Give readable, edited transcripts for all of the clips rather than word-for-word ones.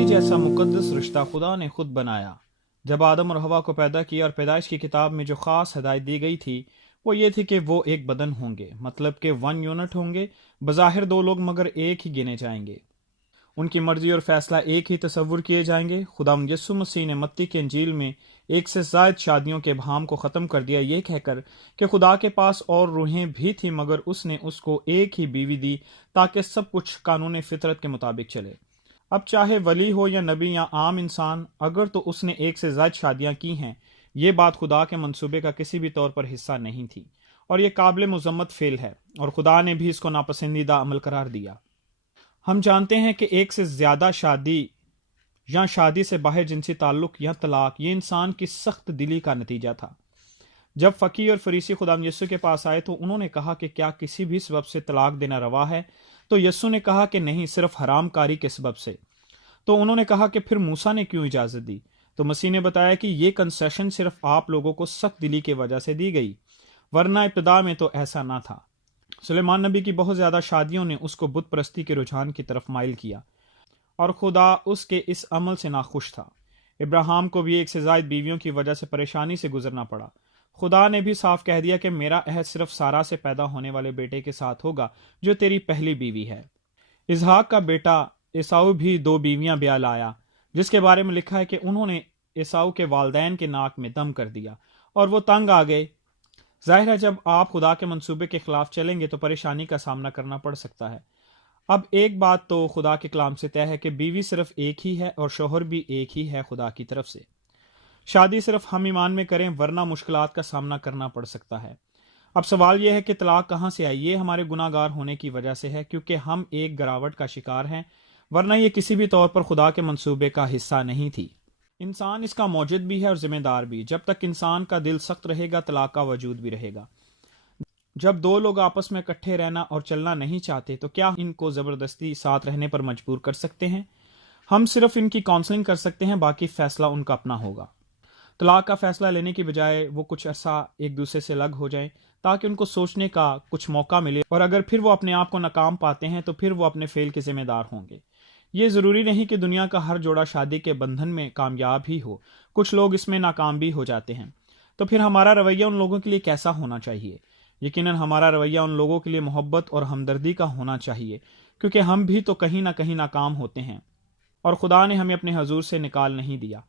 شادی جیسا مقدس رشتہ خدا نے خود بنایا۔ جب آدم اور حوا کو پیدا کیا اور پیدائش کی کتاب میں جو خاص ہدایت دی گئی تھی وہ یہ تھی کہ وہ ایک بدن ہوں گے، مطلب کہ 1 یونٹ ہوں گے، بظاہر 2 لوگ مگر ایک ہی گنے جائیں گے، ان کی مرضی اور فیصلہ ایک ہی تصور کیے جائیں گے۔ خداوند یسوع مسیح نے متی کی انجیل میں 1 سے زائد شادیوں کے ابہام کو ختم کر دیا، یہ کہہ کر کہ خدا کے پاس اور روحیں بھی تھیں مگر اس نے اس کو ایک ہی بیوی دی تاکہ سب کچھ قانون فطرت کے مطابق چلے۔ اب چاہے ولی ہو یا نبی یا عام انسان، اگر تو اس نے 1 سے زائد شادیاں کی ہیں، یہ بات خدا کے منصوبے کا کسی بھی طور پر حصہ نہیں تھی اور یہ قابل مذمت فعل ہے، اور خدا نے بھی اس کو ناپسندیدہ عمل قرار دیا۔ ہم جانتے ہیں کہ 1 سے زیادہ شادی یا شادی سے باہر جنسی تعلق یا طلاق یہ انسان کی سخت دلی کا نتیجہ تھا۔ جب فقی اور فریسی خداوند یسوع کے پاس آئے تو انہوں نے کہا کہ کیا کسی بھی سبب سے طلاق دینا روا ہے؟ تو یسوع نے کہا کہ نہیں، صرف حرام کاری کے سبب سے۔ تو انہوں نے کہا کہ پھر موسیٰ نے کیوں اجازت دی؟ تو مسیح نے بتایا کہ یہ کنسیشن صرف آپ لوگوں کو سخت دلی کی وجہ سے دی گئی، ورنہ ابتدا میں تو ایسا نہ تھا۔ سلیمان نبی کی بہت زیادہ شادیوں نے اس کو بت پرستی کے رجحان کی طرف مائل کیا اور خدا اس کے اس عمل سے ناخوش تھا۔ ابراہیم کو بھی 1 سے زائد بیویوں کی وجہ سے پریشانی سے گزرنا پڑا۔ خدا نے بھی صاف کہہ دیا کہ میرا عہد صرف سارا سے پیدا ہونے والے بیٹے کے ساتھ ہوگا جو تیری پہلی بیوی ہے۔ اسحاق کا بیٹا عیساؤ بھی 2 بیویاں بیاہ لایا، جس کے بارے میں لکھا ہے کہ انہوں نے عیساؤ کے والدین کے ناک میں دم کر دیا اور وہ تنگ آ گئے۔ ظاہر ہے جب آپ خدا کے منصوبے کے خلاف چلیں گے تو پریشانی کا سامنا کرنا پڑ سکتا ہے۔ اب ایک بات تو خدا کے کلام سے طے ہے کہ بیوی صرف ایک ہی ہے اور شوہر بھی ایک ہی ہے خدا کی طرف سے۔ شادی صرف ہم ایمان میں کریں ورنہ مشکلات کا سامنا کرنا پڑ سکتا ہے۔ اب سوال یہ ہے کہ طلاق کہاں سے آئی؟ یہ ہمارے گناہ گار ہونے کی وجہ سے ہے، کیونکہ ہم ایک گراوٹ کا شکار ہیں، ورنہ یہ کسی بھی طور پر خدا کے منصوبے کا حصہ نہیں تھی۔ انسان اس کا موجد بھی ہے اور ذمہ دار بھی۔ جب تک انسان کا دل سخت رہے گا طلاق کا وجود بھی رہے گا۔ جب 2 لوگ آپس میں اکٹھے رہنا اور چلنا نہیں چاہتے تو کیا ان کو زبردستی ساتھ رہنے پر مجبور کر سکتے ہیں؟ ہم صرف ان کی کاؤنسلنگ کر سکتے ہیں، باقی فیصلہ ان کا اپنا ہوگا۔ طلاق کا فیصلہ لینے کی بجائے وہ کچھ عرصہ ایک دوسرے سے الگ ہو جائیں تاکہ ان کو سوچنے کا کچھ موقع ملے، اور اگر پھر وہ اپنے آپ کو ناکام پاتے ہیں تو پھر وہ اپنے فعل کے ذمہ دار ہوں گے۔ یہ ضروری نہیں کہ دنیا کا ہر جوڑا شادی کے بندھن میں کامیاب ہی ہو، کچھ لوگ اس میں ناکام بھی ہو جاتے ہیں۔ تو پھر ہمارا رویہ ان لوگوں کے لیے کیسا ہونا چاہیے؟ یقیناً ہمارا رویہ ان لوگوں کے لیے محبت اور ہمدردی کا ہونا چاہیے، کیونکہ ہم بھی تو کہیں نہ کہیں ناکام ہوتے ہیں اور خدا نے ہمیں اپنے حضور سے نکال نہیں دیا۔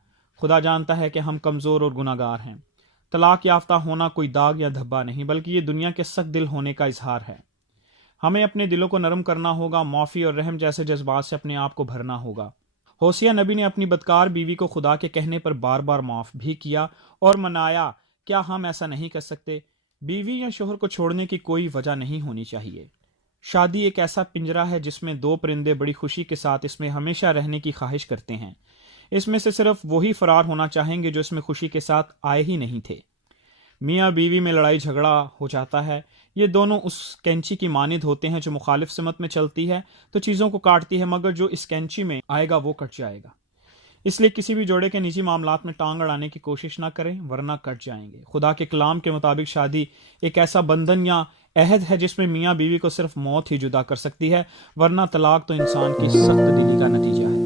خدا جانتا ہے کہ ہم کمزور اور گناہ گار ہیں۔ طلاق یافتہ ہونا کوئی داغ یا دھبا نہیں، بلکہ یہ دنیا کے سخت دل ہونے کا اظہار ہے۔ ہمیں اپنے دلوں کو نرم کرنا ہوگا، معافی اور رحم جیسے جذبات سے اپنے آپ کو بھرنا ہوگا۔ ہوسیہ نبی نے اپنی بدکار بیوی کو خدا کے کہنے پر بار بار معاف بھی کیا اور منایا۔ کیا ہم ایسا نہیں کر سکتے؟ بیوی یا شوہر کو چھوڑنے کی کوئی وجہ نہیں ہونی چاہیے۔ شادی ایک ایسا پنجرہ ہے جس میں 2 پرندے بڑی خوشی کے ساتھ اس میں ہمیشہ رہنے کی خواہش کرتے ہیں۔ اس میں سے صرف وہی فرار ہونا چاہیں گے جو اس میں خوشی کے ساتھ آئے ہی نہیں تھے۔ میاں بیوی میں لڑائی جھگڑا ہو جاتا ہے، یہ دونوں اس کینچی کی مانند ہوتے ہیں جو مخالف سمت میں چلتی ہے تو چیزوں کو کاٹتی ہے، مگر جو اس کینچی میں آئے گا وہ کٹ جائے گا۔ اس لیے کسی بھی جوڑے کے نجی معاملات میں ٹانگ اڑانے کی کوشش نہ کریں ورنہ کٹ جائیں گے۔ خدا کے کلام کے مطابق شادی ایک ایسا بندھن یا عہد ہے جس میں میاں بیوی کو صرف موت ہی جدا کر سکتی ہے، ورنہ طلاق تو انسان کی سخت دلی کا نتیجہ ہے۔